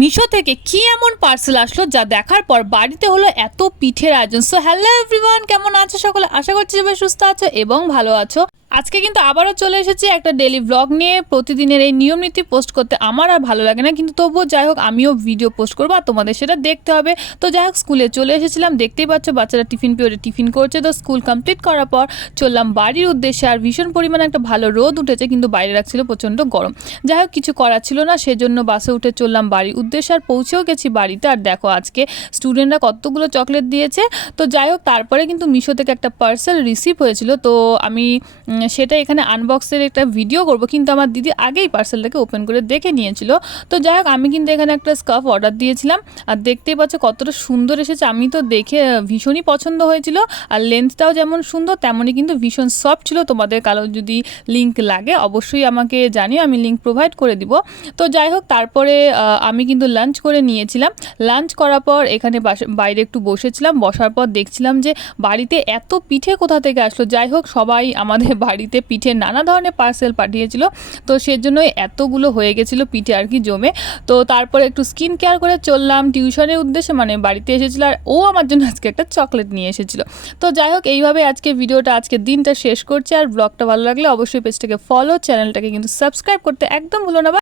মিশো থেকে কি এমন পার্সেল আসলো যা দেখার পর বাড়িতে হলো এত পিঠের আয়োজন। সো হ্যালো এভরিওয়ান, কেমন আছো সকলে? আশা করছি সবাই সুস্থ আছো এবং ভালো আছো। আজকে কিন্তু আবারও চলে এসেছি একটা ডেলি ব্লগ নিয়ে। প্রতিদিনের এই নিয়ম নীতি পোস্ট করতে আমার আর ভালো লাগে না, কিন্তু তবুও যাই হোক আমিও ভিডিও পোস্ট করবো আর তোমাদের সেটা দেখতে হবে। তো যাই হোক স্কুলে চলে এসেছিলাম, দেখতেই পাচ্ছ বাচ্চারা টিফিন পিরিয়ডে টিফিন করছে। তো স্কুল কমপ্লিট করার পর চললাম বাড়ির উদ্দেশ্যে। আর ভীষণ পরিমাণে একটা ভালো রোদ উঠেছে, কিন্তু বাইরে রাখছিল প্রচণ্ড গরম। যাই হোক কিছু করার ছিল না, সেজন্য বাসে উঠে চললাম বাড়ির উদ্দেশ্যে। আর পৌঁছেও গেছি বাড়িতে। আর দেখো আজকে স্টুডেন্টরা কতগুলো চকলেট দিয়েছে। তো যাই হোক তারপরে কিন্তু মিশো থেকে একটা পার্সেল রিসিভ হয়েছিল। তো আমি সেটা এখানে আনবক্সের একটা ভিডিও করব, কিন্তু আমার দিদি আগেই পার্সেলটাকে ওপেন করে দেখে নিয়েছিল। তো যাই হোক আমি কিন্তু এখানে একটা স্কার্ফ অর্ডার দিয়েছিলাম, আর দেখতেই পাচ্ছ কতটা সুন্দর এসেছে। আমি তো দেখে ভীষণই পছন্দ হয়েছিল। আর লেন্থটাও যেমন সুন্দর তেমনই কিন্তু ভীষণ সফট ছিল। তোমাদের কারো যদি লিঙ্ক লাগে অবশ্যই আমাকে জানিও, আমি লিঙ্ক প্রোভাইড করে দিব। তো যাই হোক তারপরে আমি কিন্তু লাঞ্চ করে নিয়েছিলাম। লাঞ্চ করার পর এখানে বাইরে একটু বসেছিলাম। বসার পর দেখছিলাম যে বাড়িতে এত পিঠে কোথা থেকে আসলো। যাই হোক সবাই আমাদের বাড়িতে পিঠে নানা ধরনের পার্সেল পাঠিয়েছিল, তো সেজন্যই এতগুলো হয়ে গেছিলো পিঠে আর কি জমে। তো তারপরে একটু স্কিন কেয়ার করে চললাম টিউশনের উদ্দেশ্যে, মানে বাড়িতে এসেছিলো। আর ও আমার জন্য আজকে একটা চকলেট নিয়ে এসেছিলো। তো যাই হোক এইভাবে আজকে ভিডিওটা, আজকে দিনটা শেষ করছি। আর ব্লগটা ভালো লাগলে অবশ্যই পেজটাকে ফলো, চ্যানেলটাকে কিন্তু সাবস্ক্রাইব করতে একদম ভুলো না।